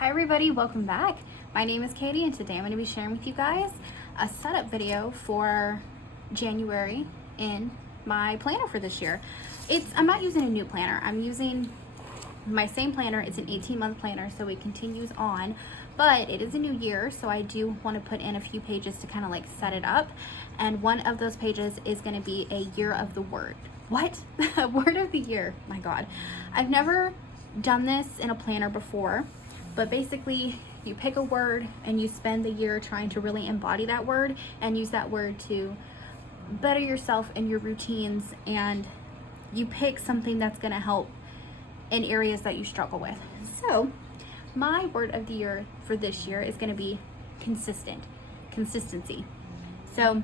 Hi everybody, welcome back. My name is Katie and today I'm going to be sharing with you guys a setup video for January in my planner for this year. I'm not using a new planner. I'm using my same planner. It's an 18-month planner, so it continues on, but it is a new year, so I do want to put in a few pages to kind of like set it up. And one of those pages is going to be a year of the word. What? A word of the year. My God. I've never done this in a planner before. But basically, you pick a word and you spend the year trying to really embody that word and use that word to better yourself and your routines, and you pick something that's going to help in areas that you struggle with. So, my word of the year for this year is going to be consistency. So,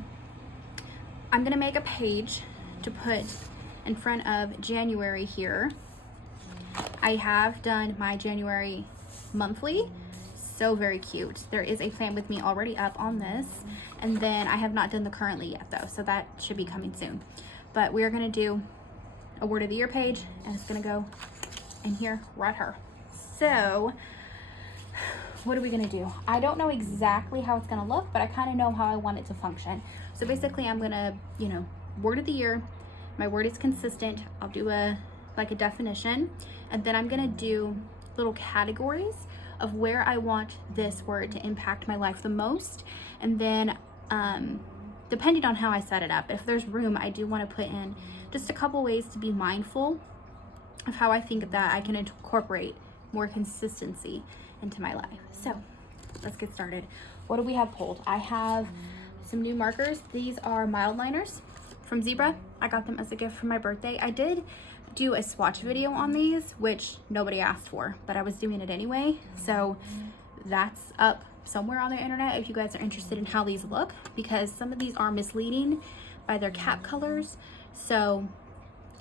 I'm going to make a page to put in front of January here. I have done my January monthly, so very cute. There is a plan with me already up on this, and then I have not done the currently yet though, so that should be coming soon. But we are going to do a word of the year page, and it's going to go in here right here. So what are we going to do? I don't know exactly how it's going to look, but I kind of know how I want it to function. So basically I'm going to, word of the year, my word is consistent. I'll do a definition, and then I'm going to do little categories of where I want this word to impact my life the most. And then depending on how I set it up, if there's room, I do want to put in just a couple ways to be mindful of how I think that I can incorporate more consistency into my life. So let's get started. What do we have pulled? I have some new markers. These are mild liners from Zebra. I got them as a gift for my birthday. I did do a swatch video on these, which nobody asked for, but I was doing it anyway. So that's up somewhere on the internet if you guys are interested in how these look, because some of these are misleading by their cap colors. So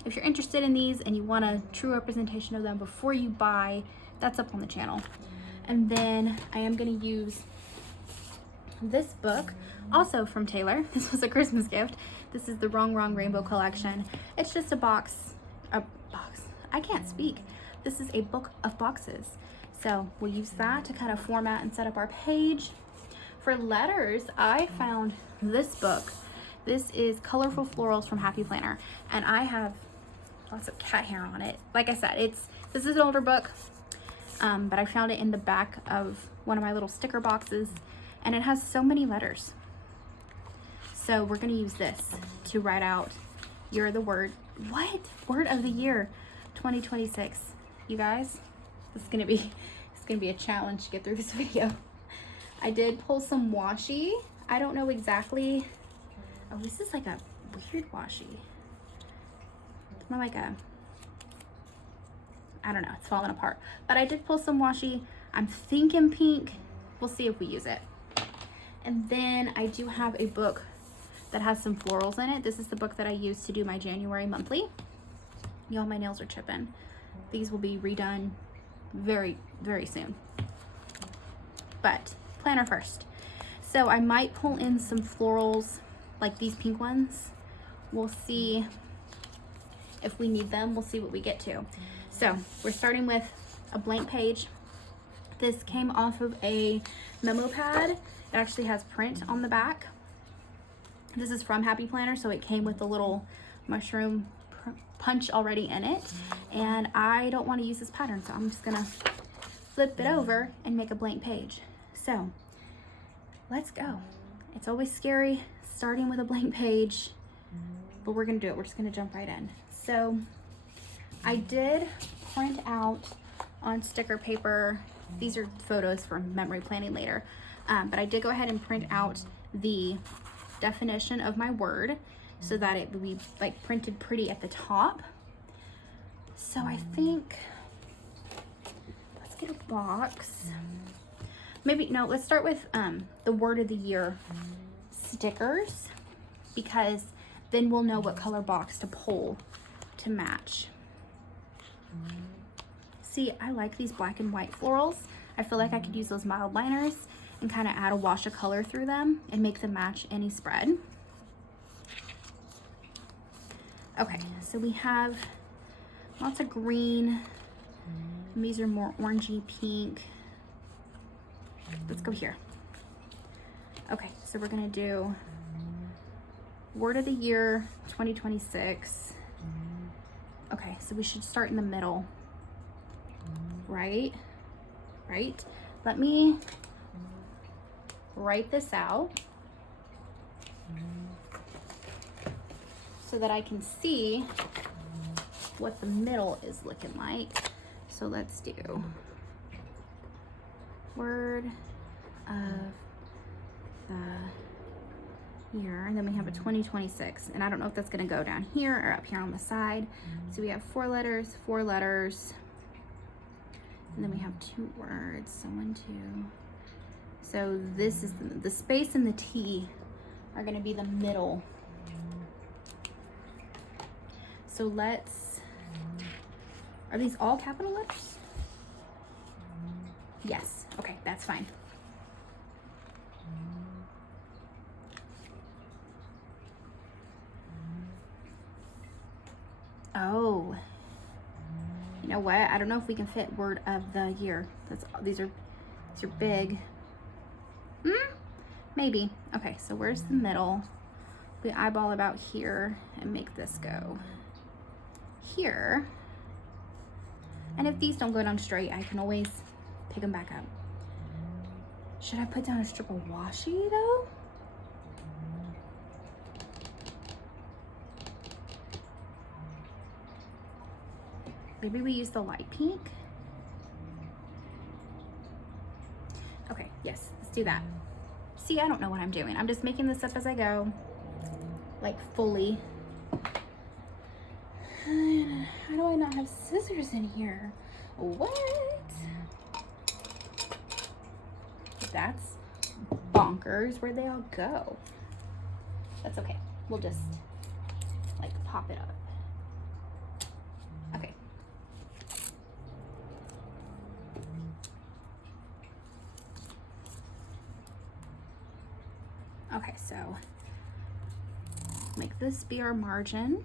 if you're interested in these and you want a true representation of them before you buy, that's up on the channel. And then I am going to use this book, also from Taylor. This was a Christmas gift. This is the Wrong Rainbow collection. It's just a box. I can't speak. This is a book of boxes. So we'll use that to kind of format and set up our page. For letters, I found this book. This is Colorful Florals from Happy Planner, and I have lots of cat hair on it. Like I said, this is an older book, but I found it in the back of one of my little sticker boxes, and it has so many letters. So we're going to use this to write out Year of the Word. What? Word of the Year 2026. You guys, it's gonna be a challenge to get through this video. I did pull some washi. I don't know exactly. Oh, this is like a weird washi. It's more like I don't know, it's falling apart. But I did pull some washi. I'm thinking pink. We'll see if we use it. And then I do have a book that has some florals in it. This is the book that I used to do my January monthly. Y'all, my nails are chipping. These will be redone very, very soon. But planner first. So I might pull in some florals, like these pink ones. We'll see if we need them. We'll see what we get to. So we're starting with a blank page. This came off of a memo pad. It actually has print on the back. This is from Happy Planner, so it came with a little mushroom punch already in it, and I don't want to use this pattern, so I'm just gonna flip it over and make a blank page. So let's go. It's always scary starting with a blank page, but we're gonna do it. We're just gonna jump right in. So I did print out on sticker paper. These are photos for memory planning later, but I did go ahead and print out the definition of my word so that it would be like printed pretty at the top. So I think let's get a box. Maybe no, let's start with the word of the year stickers, because then we'll know what color box to pull to match. See, I like these black and white florals. I feel like I could use those mild liners and kind of add a wash of color through them and make them match any spread. Okay, so we have lots of green, and these are more orangey pink. let's go here. Okay, so we're gonna do word of the year 2026. Okay, so we should start in the middle, right? Right? Let me write this out so that I can see what the middle is looking like. So let's do word of the year, and then we have a 2026, and I don't know if that's going to go down here or up here on the side. So we have 4 letters, and then we have 2 words. So 1, 2. So this is the space and the T are going to be the middle. So are these all capital letters? Yes. Okay, that's fine. Oh, you know what? I don't know if we can fit word of the year. These are big. Maybe. Okay, so where's the middle? We eyeball about here and make this go here. And if these don't go down straight, I can always pick them back up. Should I put down a strip of washi though? Maybe we use the light pink. Okay, yes, let's do that. See, I don't know what I'm doing. I'm just making this up as I go, like fully. How do I not have scissors in here? What? That's bonkers. Where'd they all go? That's okay. We'll just like pop it up. Okay. Okay, so make this be our margin.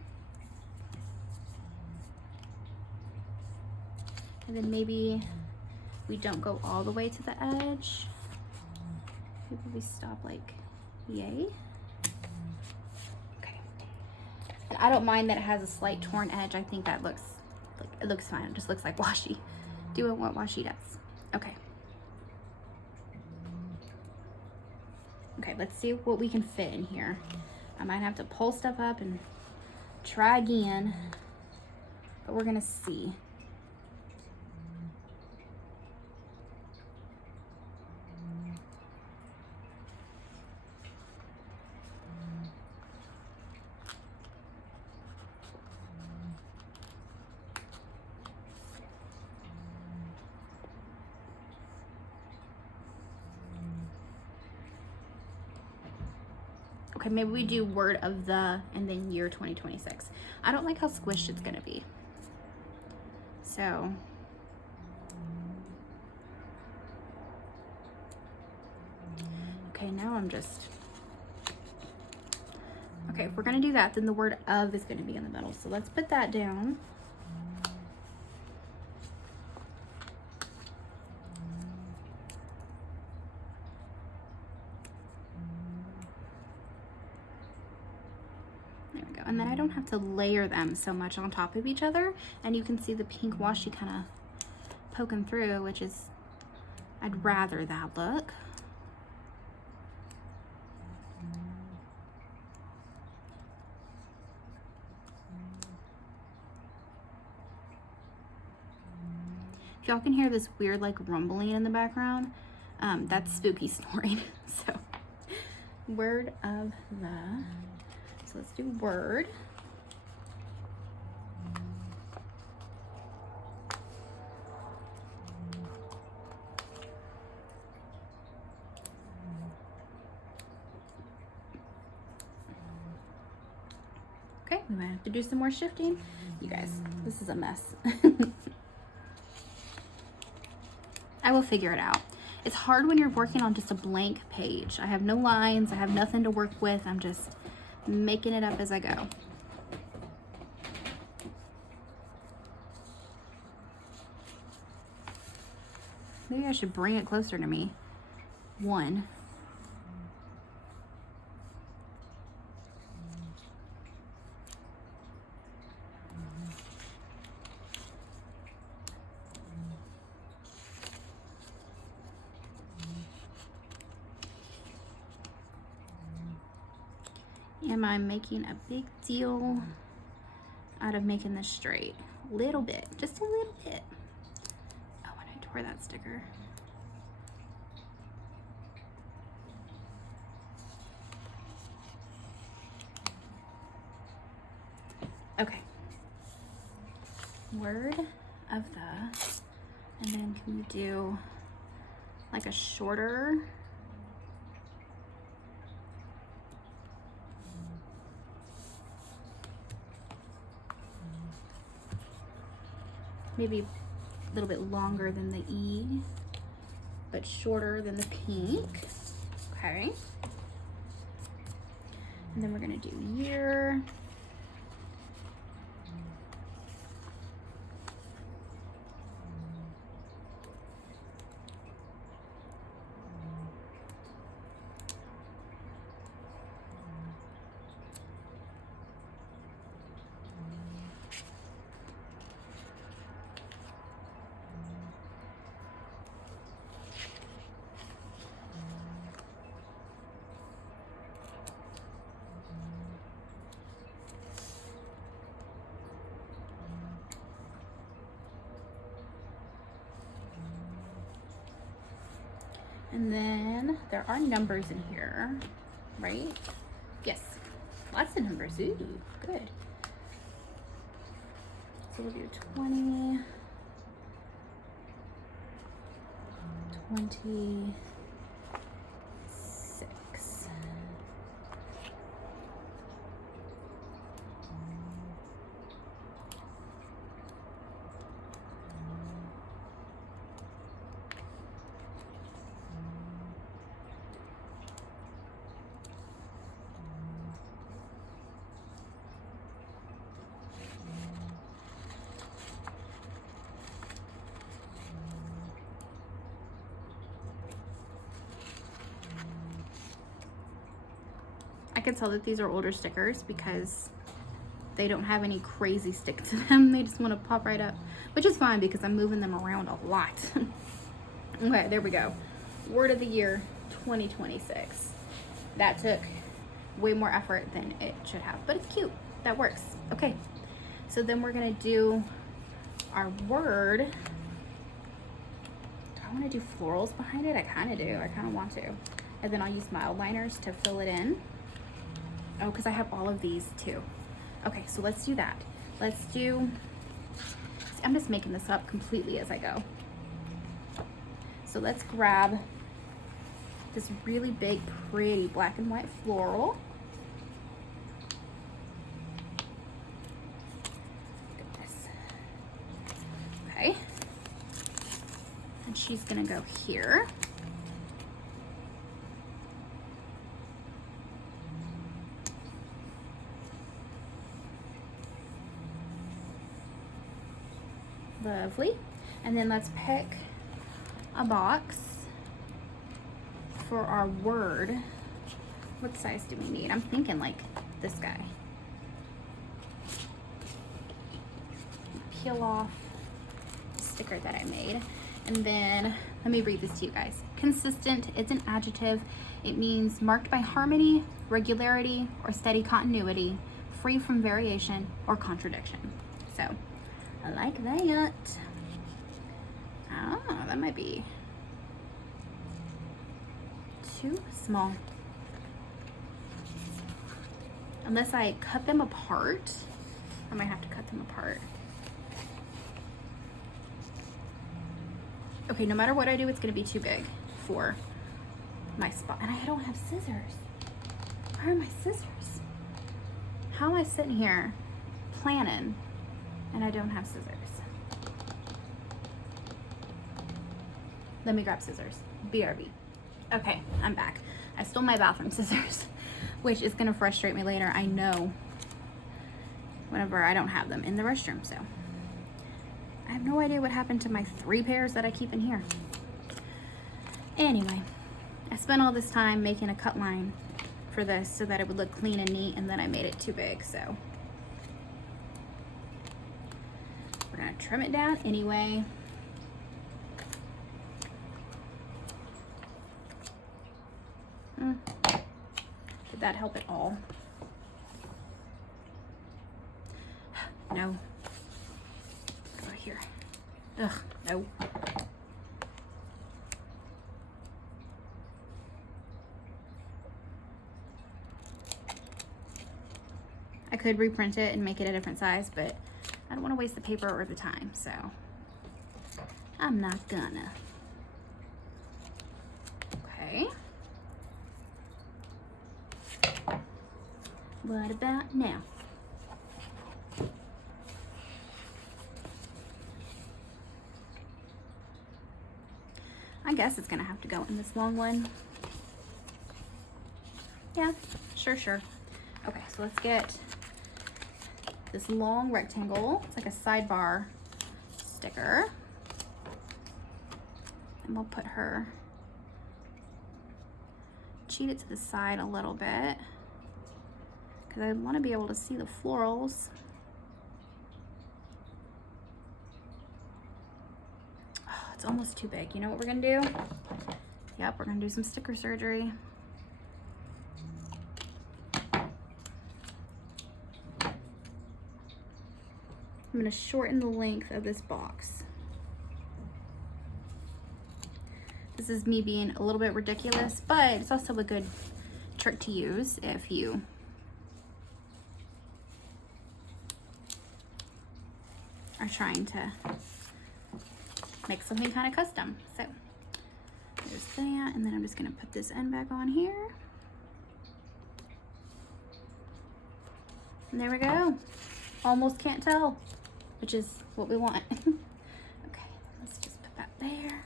And then maybe we don't go all the way to the edge. Maybe we stop like yay. Okay. And I don't mind that it has a slight torn edge. I think that looks like, it looks fine. It just looks like washi. Doing what washi does. Okay. Okay, let's see what we can fit in here. I might have to pull stuff up and try again, but we're gonna see. Okay, maybe we do word of the and then year 2026. I don't like how squished it's gonna be. So okay, now I'm just okay, if we're gonna do that, then the word of is gonna be in the middle. So let's put that down. There we go. And then I don't have to layer them so much on top of each other. And you can see the pink washi kind of poking through, which is, I'd rather that look. If y'all can hear this weird like rumbling in the background, that's Spooky snoring. So word of the, so let's do word. Okay, we might have to do some more shifting. You guys, this is a mess. I will figure it out. It's hard when you're working on just a blank page. I have no lines, I have nothing to work with. I'm just making it up as I go. Maybe I should bring it closer to me. one. Am I making a big deal out of making this straight? A little bit, just a little bit. Oh, and I tore that sticker. Okay. Word of the, and then can we do like a shorter? Maybe a little bit longer than the E, but shorter than the pink. Okay. And then we're gonna do year. And then there are numbers in here, right? Yes, lots of numbers. Ooh, good. So we'll do 20, 26. I can tell that these are older stickers because they don't have any crazy stick to them. They just want to pop right up, which is fine because I'm moving them around a lot. Okay, there we go. Word of the year 2026. That took way more effort than it should have, but it's cute. That works. Okay, so then we're gonna do our word. Do I want to do florals behind it? I kind of do. I kind of want to. And then I'll use my outliners to fill it in. Oh, because I have all of these too. Okay, so let's do that. Let's do, I'm just making this up completely as I go. So let's grab this really big, pretty black and white floral. Goodness. Okay. And she's gonna go here. Lovely. And then let's pick a box for our word. What size do we need? I'm thinking like this guy. Peel off the sticker that I made. And then let me read this to you guys. Consistent, it's an adjective. It means marked by harmony, regularity, or steady continuity, free from variation or contradiction. So I like that. Oh, that might be too small. Unless I cut them apart, I might have to cut them apart. Okay, no matter what I do, it's gonna be too big for my spot. And I don't have scissors. Where are my scissors? How am I sitting here planning and I don't have scissors? Let me grab scissors. BRB. Okay, I'm back. I stole my bathroom scissors, which is gonna frustrate me later, I know, whenever I don't have them in the restroom, so. I have no idea what happened to my 3 pairs that I keep in here. Anyway, I spent all this time making a cut line for this so that it would look clean and neat, and then I made it too big, so we're gonna trim it down anyway. Did that help at all? No. Over here. Ugh, no. I could reprint it and make it a different size, but I don't want to waste the paper or the time, so I'm not gonna. Okay. What about now? I guess it's gonna have to go in this long one. Yeah, sure. Okay, so let's get this long rectangle. It's like a sidebar sticker. And we'll put her, cheat it to the side a little bit, because I want to be able to see the florals. Oh, it's almost too big. You know what we're gonna do? Yep, we're gonna do some sticker surgery. I'm gonna shorten the length of this box. This is me being a little bit ridiculous, but it's also a good trick to use if you are trying to make something kind of custom. So there's that, and then I'm just gonna put this end back on here. And there we go. Almost can't tell, which is what we want. Okay, let's just put that there.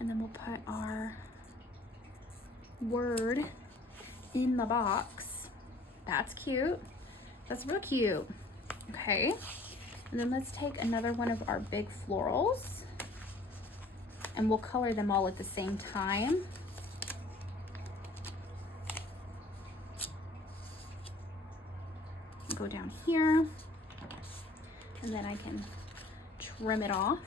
And then we'll put our word in the box. That's cute. That's real cute. Okay. And then let's take another one of our big florals and we'll color them all at the same time. Go down here, and then I can trim it off.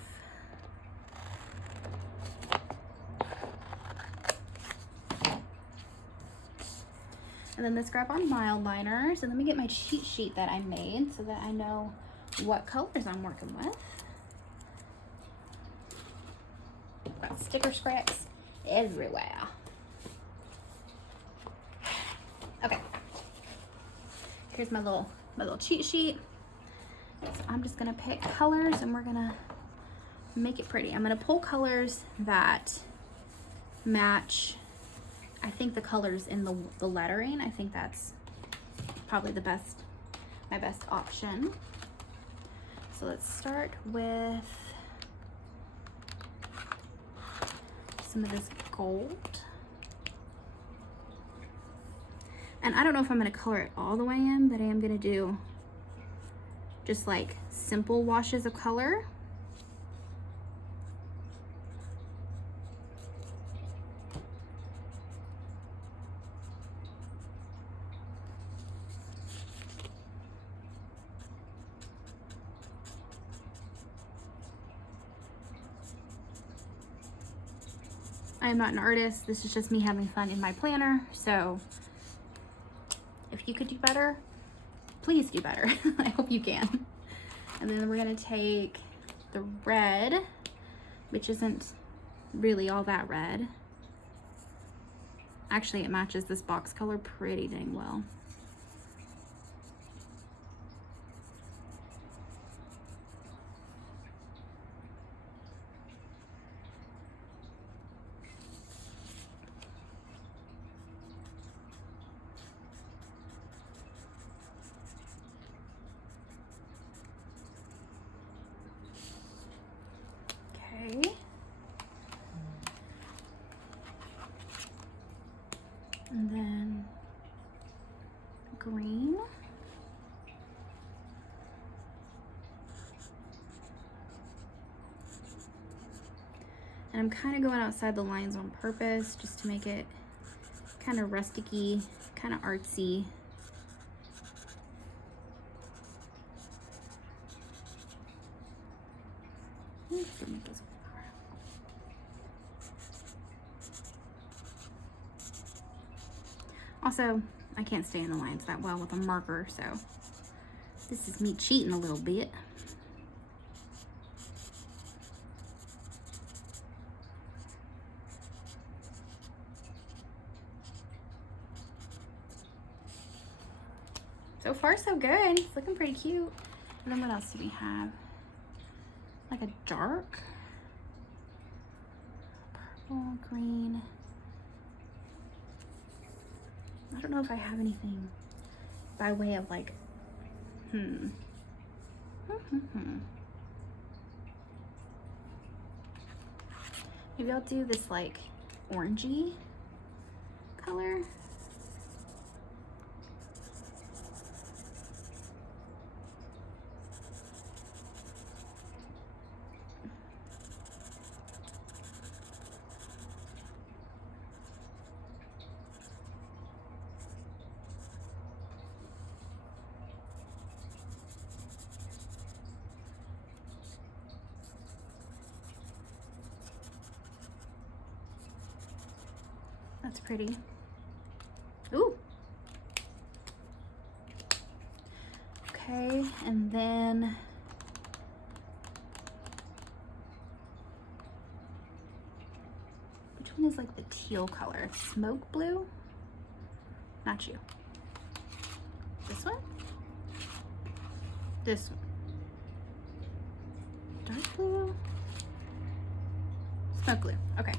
And then let's grab our mild liners, and let me get my cheat sheet that I made so that I know what colors I'm working with. Got sticker scraps everywhere. Okay. Here's my little cheat sheet. So I'm just gonna pick colors and we're gonna make it pretty. I'm gonna pull colors that match, I think, the colors in the lettering. I think that's probably my best option. So let's start with some of this gold. And I don't know if I'm gonna color it all the way in, but I am gonna do just like simple washes of color. I am not an artist. This is just me having fun in my planner. So if you could do better, please do better. I hope you can. And then we're gonna take the red, which isn't really all that red. Actually, it matches this box color pretty dang well. Okay. And then And I'm kind of going outside the lines on purpose just to make it kind of rusticy, kind of artsy. Also, I can't stay in the lines that well with a marker, so this is me cheating a little bit. So far, so good. It's looking pretty cute. And then what else do we have? Like a dark purple, green. I don't know if I have anything by way of like, maybe I'll do this like orangey color. That's pretty. Ooh. Okay, and then which one is like the teal color? Smoke blue? Not you. This one? This one. Dark blue? Smoke blue. Okay.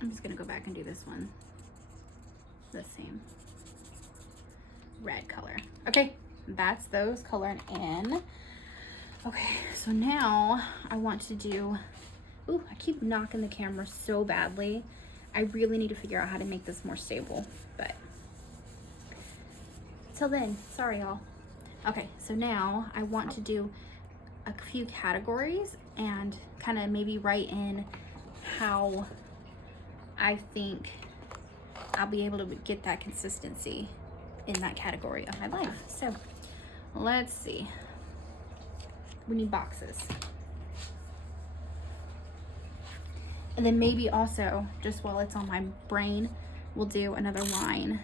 I'm just gonna go back and do this one the same red color. Okay, that's those colored in. Okay, so now I want to do, ooh, I keep knocking the camera so badly. I really need to figure out how to make this more stable, but till then, sorry y'all. Okay, so now I want to do a few categories and kind of maybe write in how I think I'll be able to get that consistency in that category of my life. So let's see. We need boxes. And then maybe also, just while it's on my brain, we'll do another line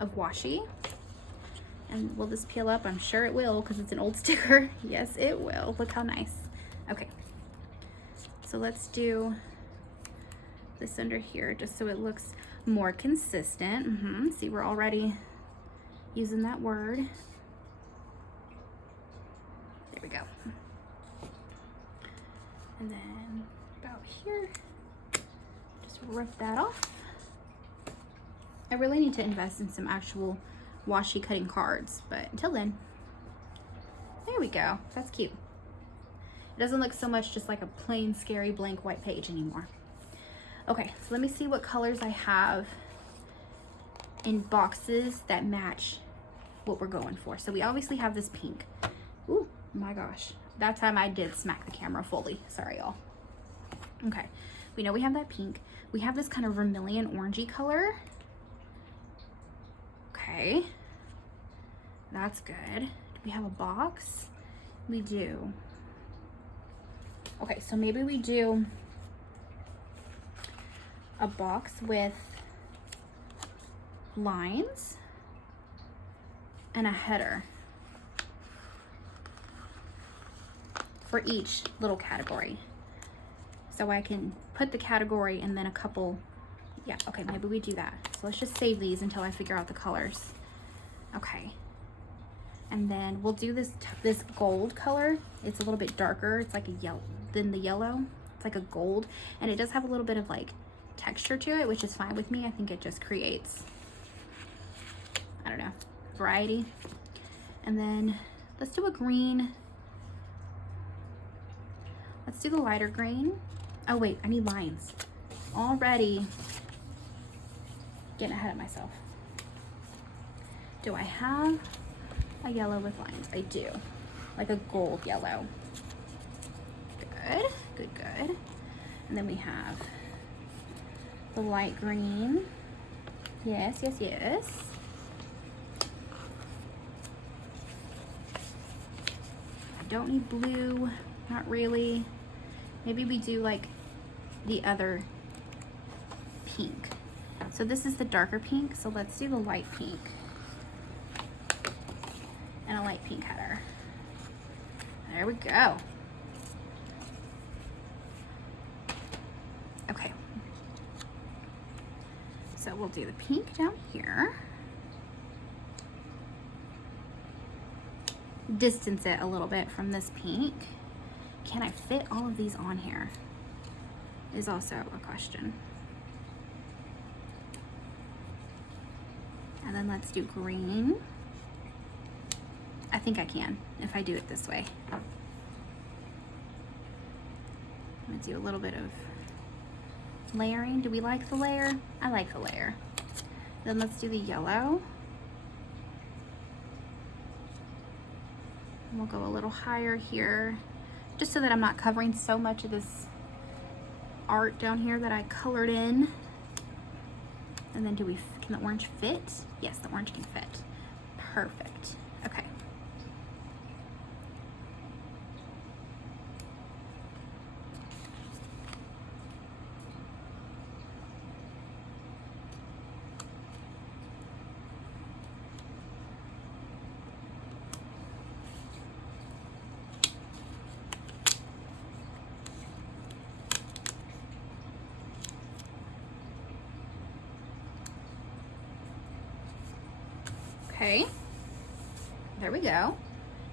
of washi. And will this peel up? I'm sure it will because it's an old sticker. Yes, it will. Look how nice. Okay. So let's do this under here just so it looks more consistent. See, we're already using that word. There we go. And then about here, just rip that off. I really need to invest in some actual washi cutting cards, but until then, there we go. That's cute. It doesn't look so much just like a plain scary blank white page anymore. Okay, so let me see what colors I have in boxes that match what we're going for. So we obviously have this pink. Ooh, my gosh. That time I did smack the camera fully. Sorry, y'all. Okay, we know we have that pink. We have this kind of vermilion orangey color. Okay, that's good. Do we have a box? We do. Okay, so maybe we do a box with lines and a header for each little category. So I can put the category and then a couple, yeah, okay, maybe we do that. So let's just save these until I figure out the colors. Okay. And then we'll do this gold color. It's a little bit darker. It's like a yellow than the yellow. It's like a gold, and it does have a little bit of like texture to it, which is fine with me. I think it just creates, I don't know, variety. And then let's do a green. Let's do the lighter green. Oh wait, I need lines. Already getting ahead of myself. Do I have a yellow with lines? I do. Like a gold yellow. Good, good, good. And then we have the light green. Yes, yes, yes. I don't need blue, not really. Maybe we do like the other pink. So this is the darker pink, so let's do the light pink. And a light pink header. There we go. Okay. So we'll do the pink down here. Distance it a little bit from this pink. Can I fit all of these on here? Is also a question. And then let's do green. I think I can if I do it this way. I'm gonna do a little bit of layering. Do we like the layer? I like the layer. Then let's do the yellow. And we'll go a little higher here, just so that I'm not covering so much of this art down here that I colored in. And then can the orange fit? Yes, the orange can fit. Perfect. Okay. Okay, there we go.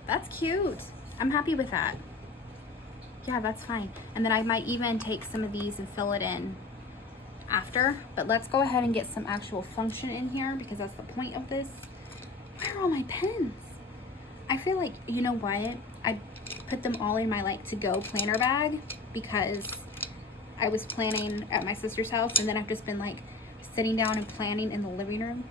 That's cute. I'm happy with that. Yeah, that's fine. And then I might even take some of these and fill it in after, but let's go ahead and get some actual function in here because that's the point of this. Where are all my pens? I feel like, you know what? I put them all in my like to-go planner bag because I was planning at my sister's house, and then I've just been like sitting down and planning in the living room.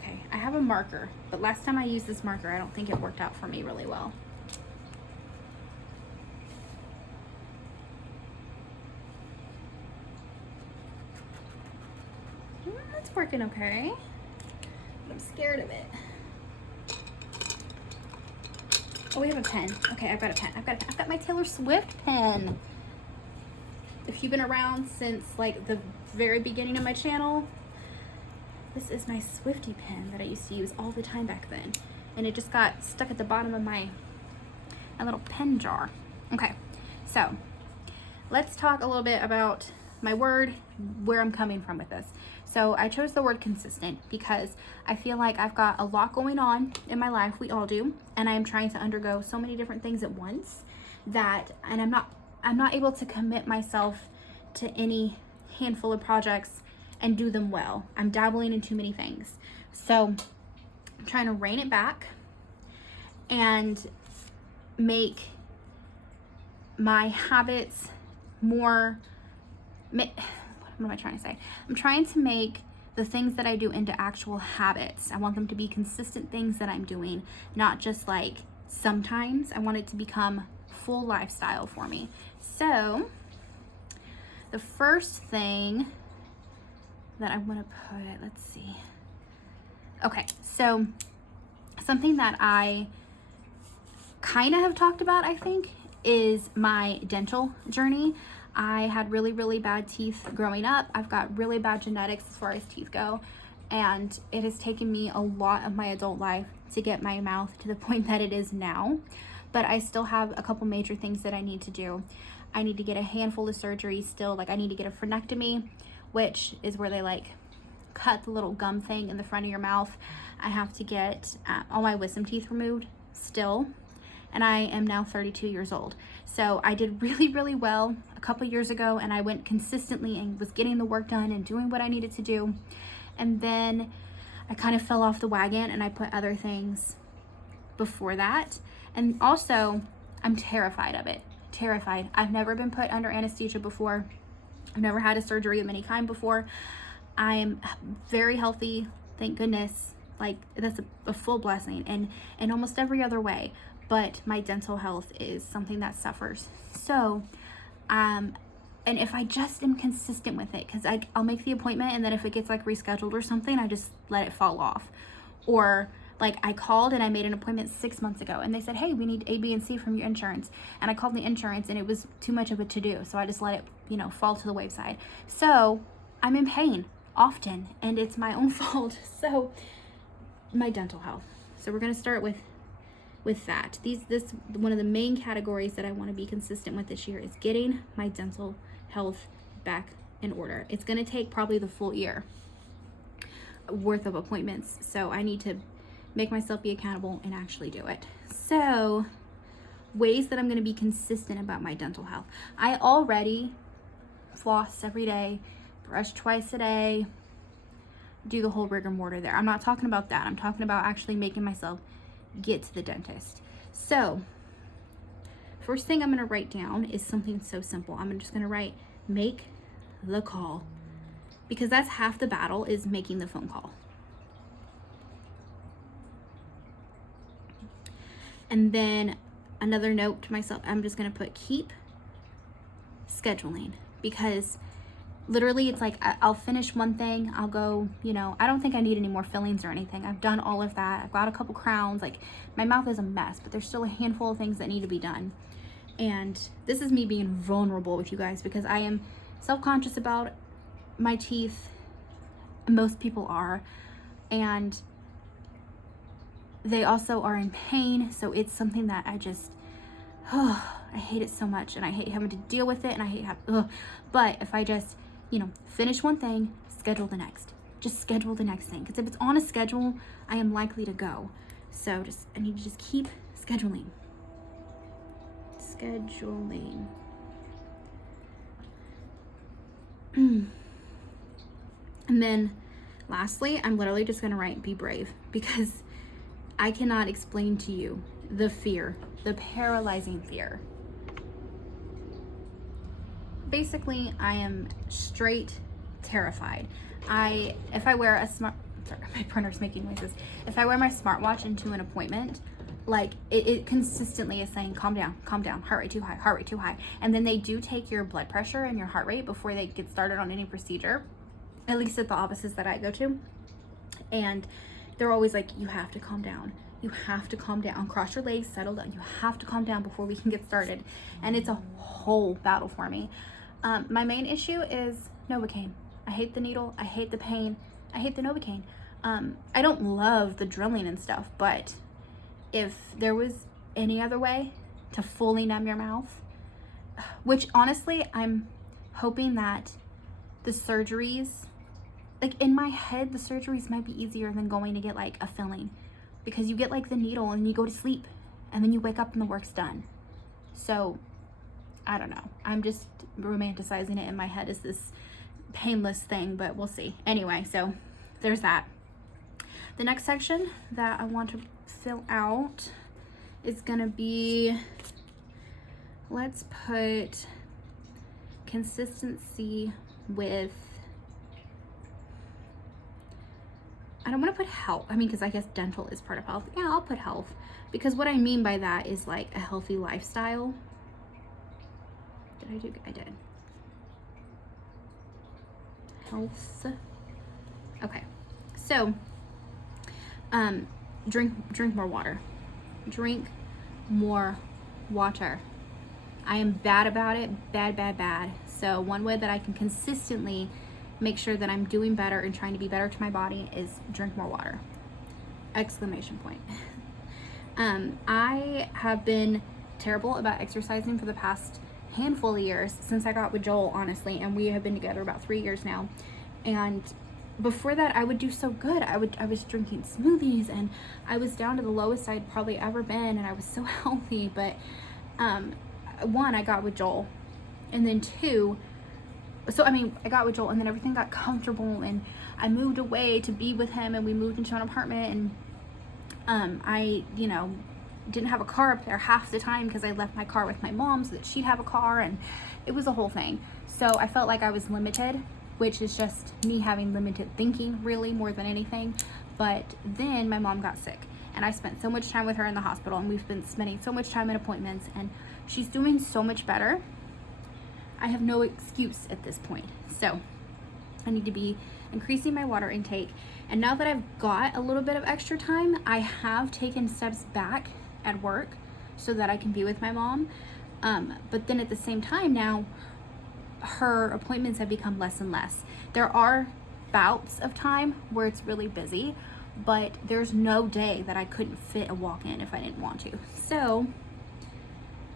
Okay, I have a marker, but last time I used this marker, I don't think it worked out for me really well. It's working okay, but I'm scared of it. Oh, we have a pen. Okay, I've got a pen. I've got my Taylor Swift pen. If you've been around since like the very beginning of my channel, this is my Swiftie pen that I used to use all the time back then. And it just got stuck at the bottom of my little pen jar. Okay, so let's talk a little bit about my word, where I'm coming from with this. So I chose the word consistent because I feel like I've got a lot going on in my life. We all do. And I am trying to undergo so many different things at once and I'm not able to commit myself to any handful of projects and do them well. I'm dabbling in too many things. So I'm trying to rein it back and make my habits more, what am I trying to say? I'm trying to make the things that I do into actual habits. I want them to be consistent things that I'm doing, not just like sometimes. I want it to become full lifestyle for me. So the first thing that I want to put, let's see. Okay, so something that I kind of have talked about, I think, is my dental journey. I had really, really bad teeth growing up. I've got really bad genetics as far as teeth go, and it has taken me a lot of my adult life to get my mouth to the point that it is now. But I still have a couple major things that I need to do. I need to get a handful of surgeries still. Like I need to get a frenectomy, which is where they like cut the little gum thing in the front of your mouth. I have to get all my wisdom teeth removed still. and I am now 32 years old. So I did really, really well a couple years ago, and I went consistently and was getting the work done and doing what I needed to do. And then I kind of fell off the wagon and I put other things before that. And also, I'm terrified of it. Terrified. I've never been put under anesthesia before. I've never had a surgery of any kind before. I am very healthy, thank goodness. Like, that's a full blessing in almost every other way. But my dental health is something that suffers. So, and if I just am consistent with it, because I'll make the appointment, and then if it gets like rescheduled or something, I just let it fall off. Or like, I called and I made an appointment 6 months ago, and they said, hey, we need A, B, and C from your insurance. And I called the insurance, and it was too much of a to-do. So I just let it, fall to the wayside. So I'm in pain often, and it's my own fault. So my dental health. So we're going to start with that. This one of the main categories that I want to be consistent with this year is getting my dental health back in order. It's going to take probably the full year worth of appointments. So I need to make myself be accountable and actually do it. So, ways that I'm going to be consistent about my dental health. I already floss every day, brush twice a day, do the whole rigor mortar there. I'm not talking about that. I'm talking about actually making myself get to the dentist. So, first thing I'm going to write down is something so simple. I'm just going to write, make the call. Because that's half the battle, is making the phone call. And then another note to myself, I'm just going to put keep scheduling, because literally it's like I'll finish one thing, I'll go, I don't think I need any more fillings or anything. I've done all of that. I've got a couple crowns. Like, my mouth is a mess, but there's still a handful of things that need to be done. And this is me being vulnerable with you guys, because I am self-conscious about my teeth. Most people are. And they also are in pain, so it's something that I just, I hate it so much, and I hate having to deal with it, and I hate but if I just, finish one thing, schedule the next. Just schedule the next thing, because if it's on a schedule, I am likely to go. So I need to just keep scheduling. And then lastly, I'm literally just going to write, be brave, because I cannot explain to you the fear, the paralyzing fear. Basically, I am straight terrified. If I wear my printer's making noises. If I wear my smartwatch into an appointment, like it consistently is saying, calm down, heart rate too high. And then they do take your blood pressure and your heart rate before they get started on any procedure, at least at the offices that I go to. And they're always like, you have to calm down. You have to calm down. Cross your legs, settle down. You have to calm down before we can get started. And it's a whole battle for me. My main issue is Novocaine. I hate the needle. I hate the pain. I hate the Novocaine. I don't love the drilling and stuff, but if there was any other way to fully numb your mouth, which honestly, I'm hoping that the surgeries, like in my head, the surgeries might be easier than going to get like a filling, because you get like the needle and you go to sleep and then you wake up and the work's done. So I don't know. I'm just romanticizing it in my head as this painless thing, but we'll see. Anyway, so there's that. The next section that I want to fill out is gonna be, let's put consistency with, I don't want to put health. I mean, because I guess dental is part of health. Yeah, I'll put health, because what I mean by that is like a healthy lifestyle. Did I do? I did. Health. Okay. So, drink more water. Drink more water. I am bad about it. Bad. So one way that I can consistently make sure that I'm doing better and trying to be better to my body is drink more water. Exclamation point. I have been terrible about exercising for the past handful of years since I got with Joel, honestly, and we have been together about 3 years now. And before that, I would do so good. I was drinking smoothies, and I was down to the lowest I'd probably ever been, and I was so healthy. But one, I got with Joel, and then two, I got with Joel, and then everything got comfortable, and I moved away to be with him, and we moved into an apartment, and I, didn't have a car up there half the time because I left my car with my mom so that she'd have a car, and it was a whole thing. So I felt like I was limited, which is just me having limited thinking, really, more than anything. But then my mom got sick, and I spent so much time with her in the hospital, and we've been spending so much time in appointments, and she's doing so much better. I have no excuse at this point. So I need to be increasing my water intake. And now that I've got a little bit of extra time, I have taken steps back at work so that I can be with my mom. But then at the same time now, her appointments have become less and less. There are bouts of time where it's really busy, but there's no day that I couldn't fit a walk in if I didn't want to. So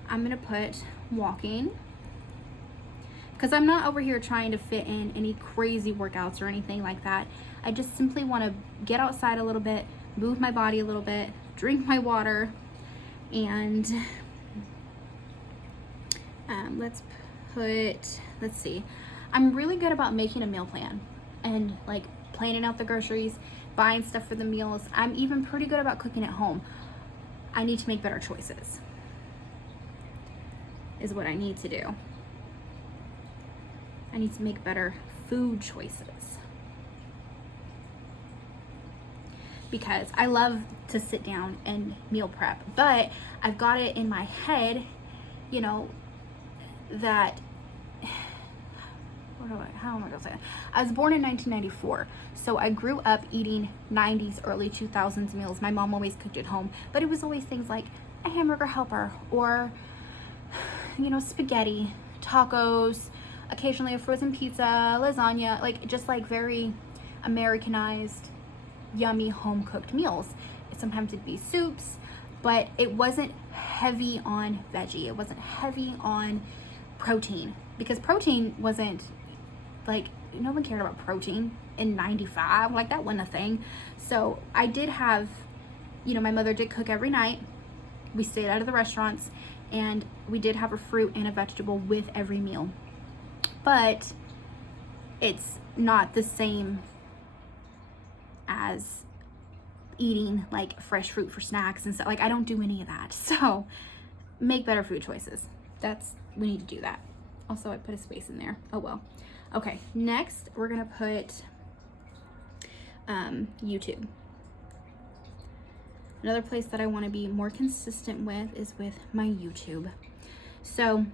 I'm gonna put walking, because I'm not over here trying to fit in any crazy workouts or anything like that. I just simply want to get outside a little bit, move my body a little bit, drink my water, and let's see. I'm really good about making a meal plan and like planning out the groceries, buying stuff for the meals. I'm even pretty good about cooking at home. I need to make better choices, is what I need to do. I need to make better food choices, because I love to sit down and meal prep, but I've got it in my head, that, how am I gonna say that? I was born in 1994, so I grew up eating 90s, early 2000s meals. My mom always cooked at home, but it was always things like a hamburger helper, or, spaghetti, tacos, occasionally a frozen pizza, lasagna, just very Americanized, yummy home-cooked meals. Sometimes it'd be soups, but it wasn't heavy on veggie. It wasn't heavy on protein, because protein wasn't, no one cared about protein in 95. That wasn't a thing. So I did have, my mother did cook every night. We stayed out of the restaurants, and we did have a fruit and a vegetable with every meal. But it's not the same as eating fresh fruit for snacks and stuff. I don't do any of that. So make better food choices. We need to do that. Also, I put a space in there. Oh well. Okay, next we're gonna put YouTube. Another place that I want to be more consistent with is with my YouTube. So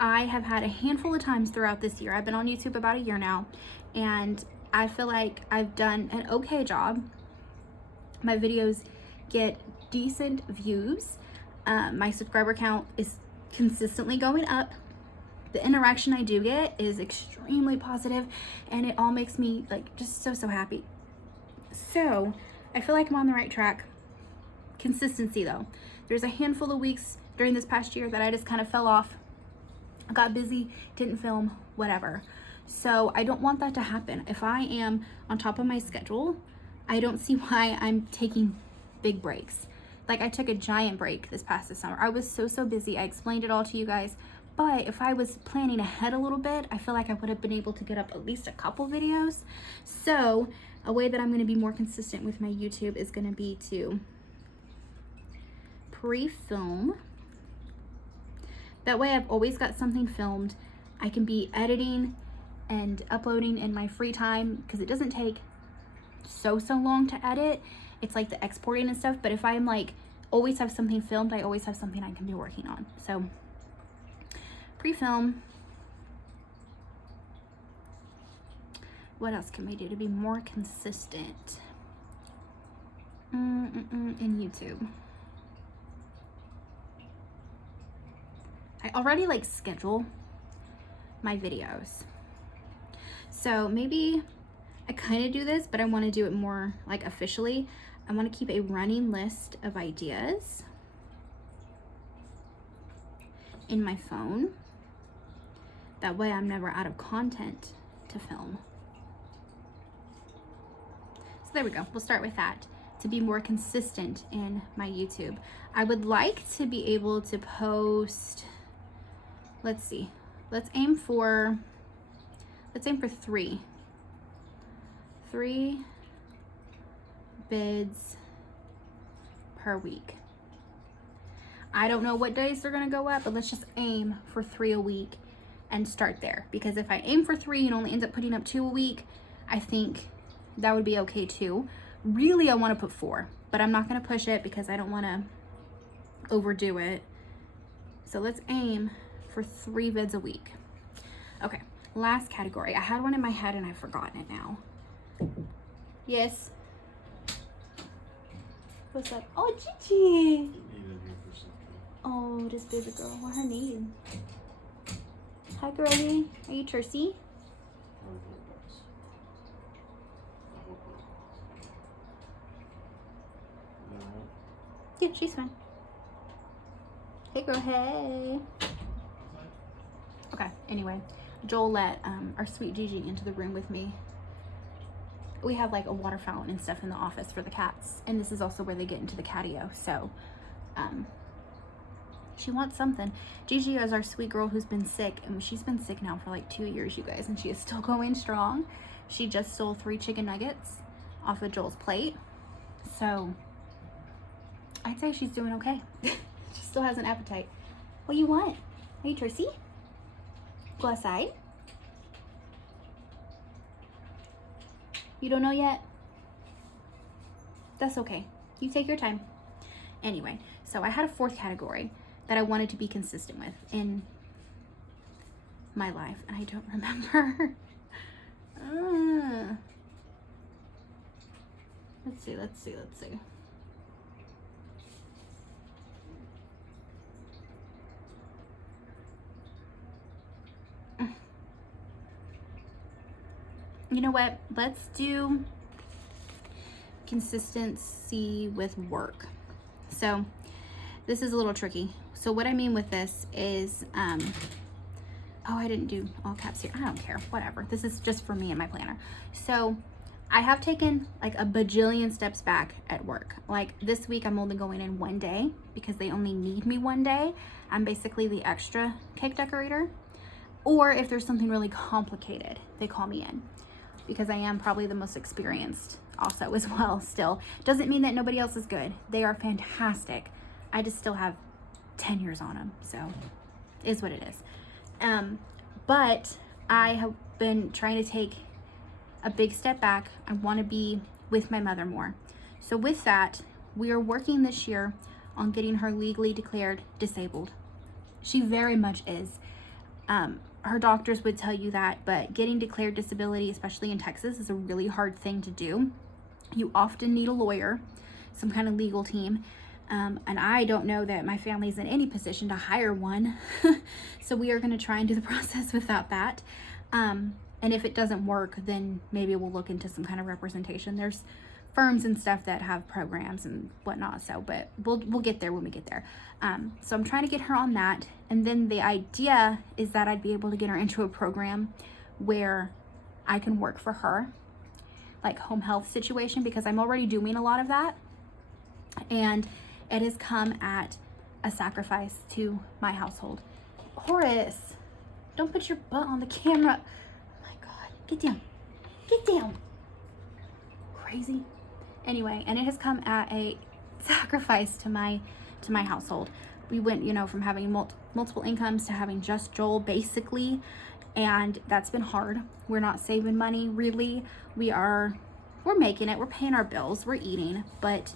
I have had a handful of times throughout this year. I've been on YouTube about a year now, and I feel like I've done an okay job. My videos get decent views. My subscriber count is consistently going up. The interaction I do get is extremely positive, and it all makes me just so happy. So I feel like I'm on the right track. Consistency though. There's a handful of weeks during this past year that I just kind of fell off. I got busy, didn't film, whatever. So I don't want that to happen. If I am on top of my schedule, I don't see why I'm taking big breaks. I took a giant break this summer. I was so busy. I explained it all to you guys. But if I was planning ahead a little bit, I feel like I would have been able to get up at least a couple videos. So a way that I'm going to be more consistent with my YouTube is going to be to pre-film. That way I've always got something filmed. I can be editing and uploading in my free time, because it doesn't take so long to edit. It's the exporting and stuff. But if I'm always have something filmed, I always have something I can be working on. So pre-film. What else can we do to be more consistent in YouTube? I already schedule my videos. So maybe I kind of do this, but I want to do it more officially. I want to keep a running list of ideas in my phone. That way I'm never out of content to film. there we go. We'll start with that to be more consistent in my YouTube. I would like to be able to post, let's see, let's aim for 3 bids per week. I don't know what days they're gonna go up, but let's just aim for 3 a week and start there. Because if I aim for 3 and only end up putting up 2 a week, I think that would be okay too. Really, I wanna put 4, but I'm not gonna push it because I don't wanna overdo it. So let's aim for 3 vids a week. Okay, last category. I had one in my head and I've forgotten it now. Yes. What's up? Oh, Gigi. Oh, this baby girl. What her name? Hi, girlie. Are you thirsty? Yeah, she's fine. Hey, girl. Hey. Okay. Anyway, Joel let our sweet Gigi into the room with me. We have like a water fountain and stuff in the office for the cats, and this is also where they get into the catio. So, she wants something. Gigi is our sweet girl who's been sick, and she's been sick now for like 2 years, you guys, and she is still going strong. She just stole 3 chicken nuggets off of Joel's plate, so I'd say she's doing okay. She still has an appetite. What do you want? Are you thirsty? Go outside. You don't know yet? That's okay. You take your time. Anyway, so I had a 4th category that I wanted to be consistent with in my life, and I don't remember. Let's see. You know what? Let's do consistency with work. So this is a little tricky. So what I mean with this is, oh, I didn't do all caps here. I don't care, whatever. This is just for me and my planner. So I have taken like a bajillion steps back at work. Like this week, I'm only going in 1 day because they only need me 1 day. I'm basically the extra cake decorator. Or if there's something really complicated, they call me in because I am probably the most experienced also as well still. Doesn't mean that nobody else is good. They are fantastic. I just still have 10 years on them, so is what it is. But I have been trying to take a big step back. I want to be with my mother more. So with that, we are working this year on getting her legally declared disabled. She very much is. Her doctors would tell you that, but getting declared disability, especially in Texas, is a really hard thing to do. You often need a lawyer, some kind of legal team. And I don't know that my family's in any position to hire one. So we are going to try and do the process without that. And if it doesn't work, then maybe we'll look into some kind of representation. There's firms and stuff that have programs and whatnot. So, but we'll get there when we get there. So I'm trying to get her on that. And then the idea is that I'd be able to get her into a program where I can work for her, like home health situation, because I'm already doing a lot of that. And it has come at a sacrifice to my household. Horace, don't put your butt on the camera. Oh my God, get down, get down. Crazy. Anyway, and it has come at a sacrifice to my household. We went, from having multiple incomes to having just Joel basically, and that's been hard. We're not saving money really. We're making it, we're paying our bills, we're eating, but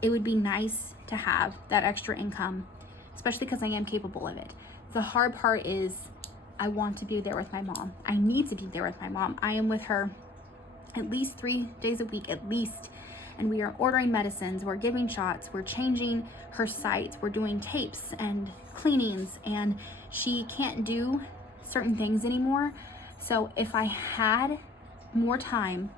it would be nice to have that extra income, especially because I am capable of it. The hard part is I want to be there with my mom. I need to be there with my mom. I am with her at least 3 days a week, at least. And we are ordering medicines, we're giving shots, we're changing her sites, we're doing tapes and cleanings, and she can't do certain things anymore. So if I had more time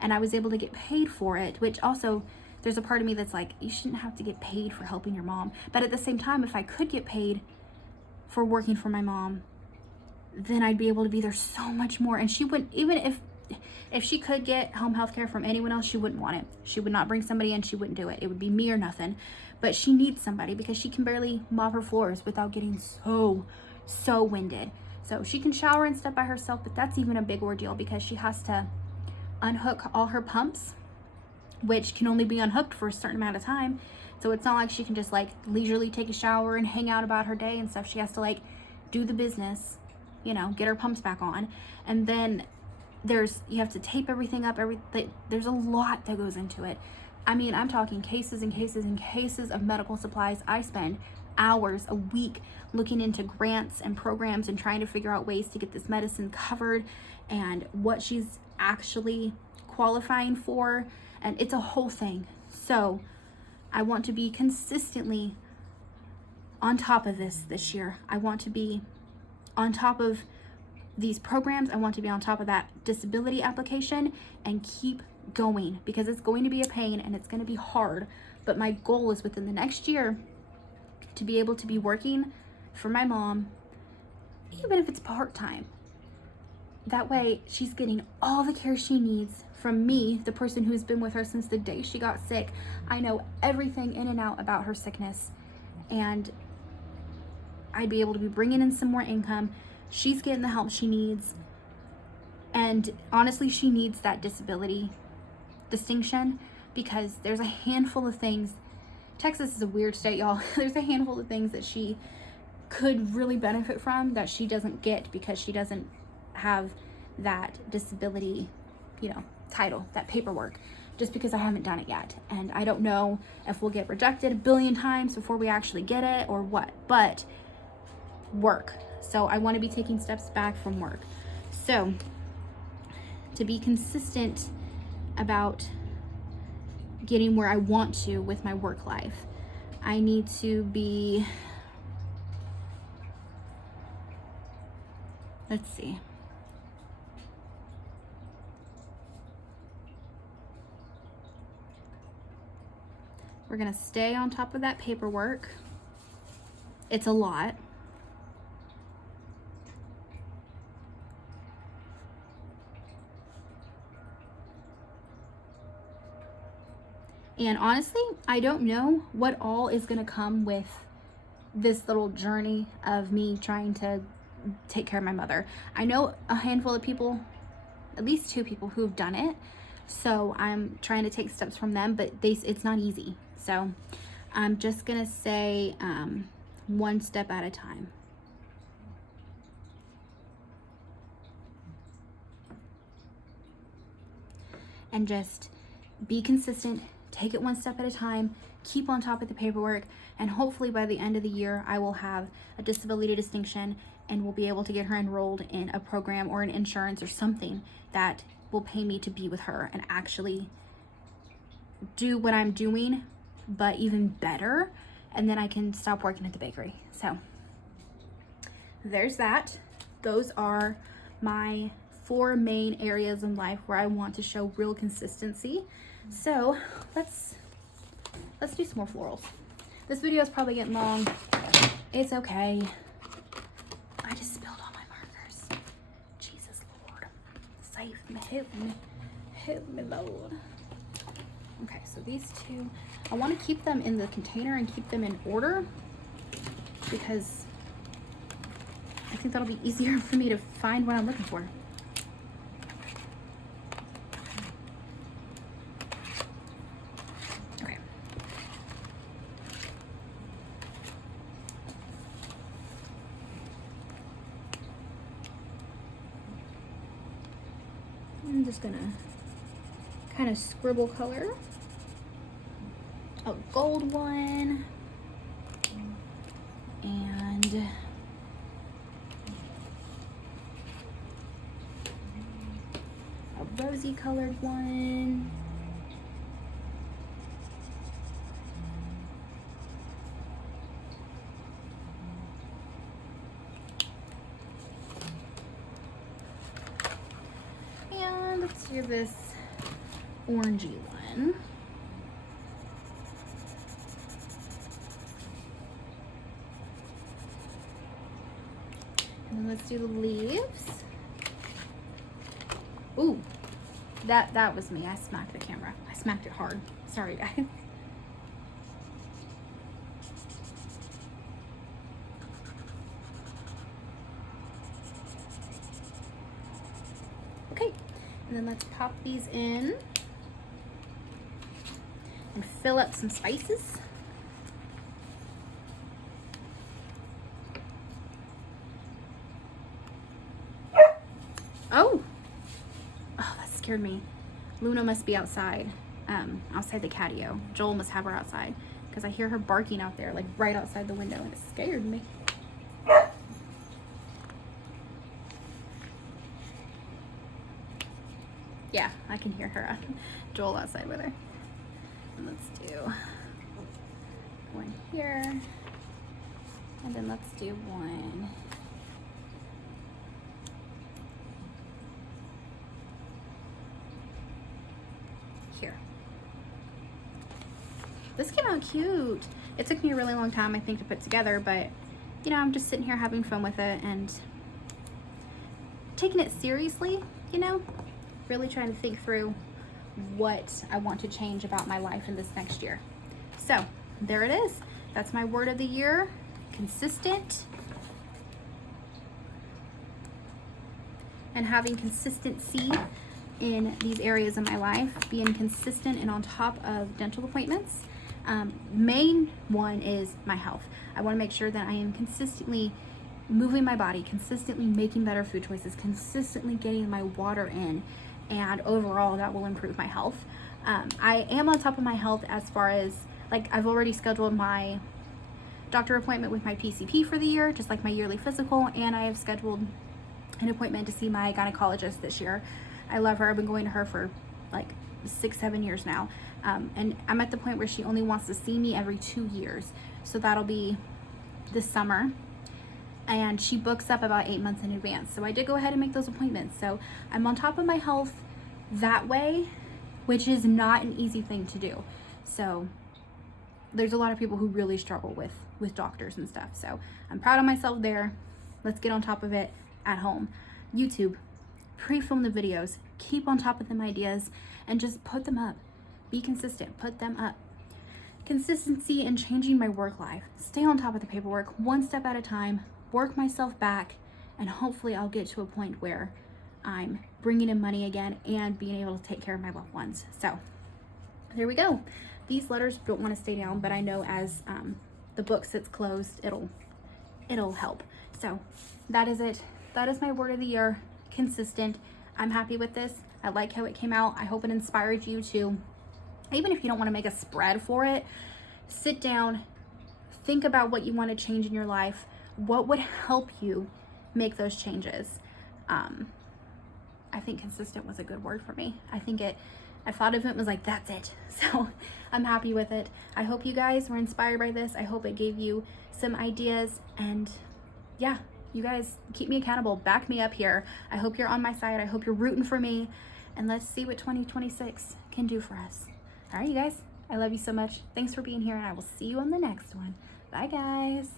and I was able to get paid for it, which also there's a part of me that's like, you shouldn't have to get paid for helping your mom. But at the same time, if I could get paid for working for my mom, then I'd be able to be there so much more. And she wouldn't, even if if she could get home health care from anyone else, she wouldn't want it. She would not bring somebody in, she wouldn't do it. It would be me or nothing. But she needs somebody because she can barely mop her floors without getting so winded. So she can shower and stuff by herself, but that's even a big ordeal because she has to unhook all her pumps, which can only be unhooked for a certain amount of time. So it's not like she can just like leisurely take a shower and hang out about her day and stuff. She has to like do the business, you know, get her pumps back on. And then you have to tape everything up, there's a lot that goes into it. I mean, I'm talking cases and cases and cases of medical supplies. I spend hours a week looking into grants and programs and trying to figure out ways to get this medicine covered and what she's actually qualifying for. And it's a whole thing. So I want to be consistently on top of this year. I want to be on top of these programs. I want to be on top of that disability application and keep going because it's going to be a pain and it's going to be hard. But my goal is within the next year to be able to be working for my mom, even if it's part-time. That way she's getting all the care she needs from me, the person who's been with her since the day she got sick. I know everything in and out about her sickness, and I'd be able to be bringing in some more income. She's getting the help she needs, and honestly, she needs that disability distinction because there's a handful of things. Texas is a weird state, y'all. There's a handful of things that she could really benefit from that she doesn't get because she doesn't have that disability, you know, title, that paperwork, just because I haven't done it yet. And I don't know if we'll get rejected a billion times before we actually get it or what, but work. So I want to be taking steps back from work. So to be consistent about getting where I want to with my work life, I need to be, let's see. We're gonna stay on top of that paperwork. It's a lot. And honestly, I don't know what all is gonna come with this little journey of me trying to take care of my mother. I know a handful of people, at least 2 people who've done it. So I'm trying to take steps from them, but it's not easy. So I'm just gonna say one step at a time. And just be consistent, take it one step at a time, keep on top of the paperwork, and hopefully by the end of the year, I will have a disability distinction and will be able to get her enrolled in a program or an insurance or something that will pay me to be with her and actually do what I'm doing, but even better. And then I can stop working at the bakery. So there's that. Those are my 4 main areas in life where I want to show real consistency. So let's do some more florals. This video is probably getting long. It's okay. I just spilled all my markers. Jesus Lord. Save me, help me Lord. Okay, so these 2, I want to keep them in the container and keep them in order because I think that'll be easier for me to find what I'm looking for. Okay. I'm just gonna kind of scribble color a gold one and a rosy colored one. And let's do this orangey one. And then let's do the leaves. Ooh, That was me. I smacked the camera. I smacked it hard. Sorry, guys. Okay, and then let's pop these in and fill up some spices. Oh, that scared me. Luna must be outside, outside the catio. Joel must have her outside because I hear her barking out there, like right outside the window, and it scared me. Yeah, I can hear her. Joel outside with her. And let's do one here, and then let's do one here. This came out cute. It took me a really long time, I think, to put together, but you know, I'm just sitting here having fun with it and taking it seriously, you know, really trying to think through what I want to change about my life in this next year. So there it is. That's my word of the year: consistent. And having consistency in these areas of my life, being consistent and on top of dental appointments. Main one is my health. I want to make sure that I am consistently moving my body, consistently making better food choices, consistently getting my water in, and overall that will improve my health. I am on top of my health as far as, like, I've already scheduled my doctor appointment with my PCP for the year, just like my yearly physical, and I have scheduled an appointment to see my gynecologist this year. I love her. I've been going to her for like 6-7 years now, and I'm at the point where she only wants to see me every 2 years, so that'll be this summer, and she books up about 8 months in advance. So I did go ahead and make those appointments, so I'm on top of my health that way, which is not an easy thing to do. So there's a lot of people who really struggle with doctors and stuff, so I'm proud of myself there. Let's get on top of it at home. YouTube, pre-film the videos, keep on top of them ideas, and just put them up. Be consistent, put them up. Consistency in changing my work life. Stay on top of the paperwork, one step at a time, work myself back, and hopefully I'll get to a point where I'm bringing in money again and being able to take care of my loved ones. So there we go. These letters don't want to stay down, but I know as the book sits closed, it'll help. So that is it. That is my word of the year: consistent. I'm happy with this. I like how it came out. I hope it inspired you to, even if you don't want to make a spread for it, sit down, think about what you want to change in your life. What would help you make those changes? I think consistent was a good word for me. I thought of it and was like, that's it. So I'm happy with it. I hope you guys were inspired by this. I hope it gave you some ideas, and yeah, you guys keep me accountable, back me up here. I hope you're on my side. I hope you're rooting for me, and let's see what 2026 can do for us. All right, you guys, I love you so much. Thanks for being here, and I will see you on the next one. Bye, guys.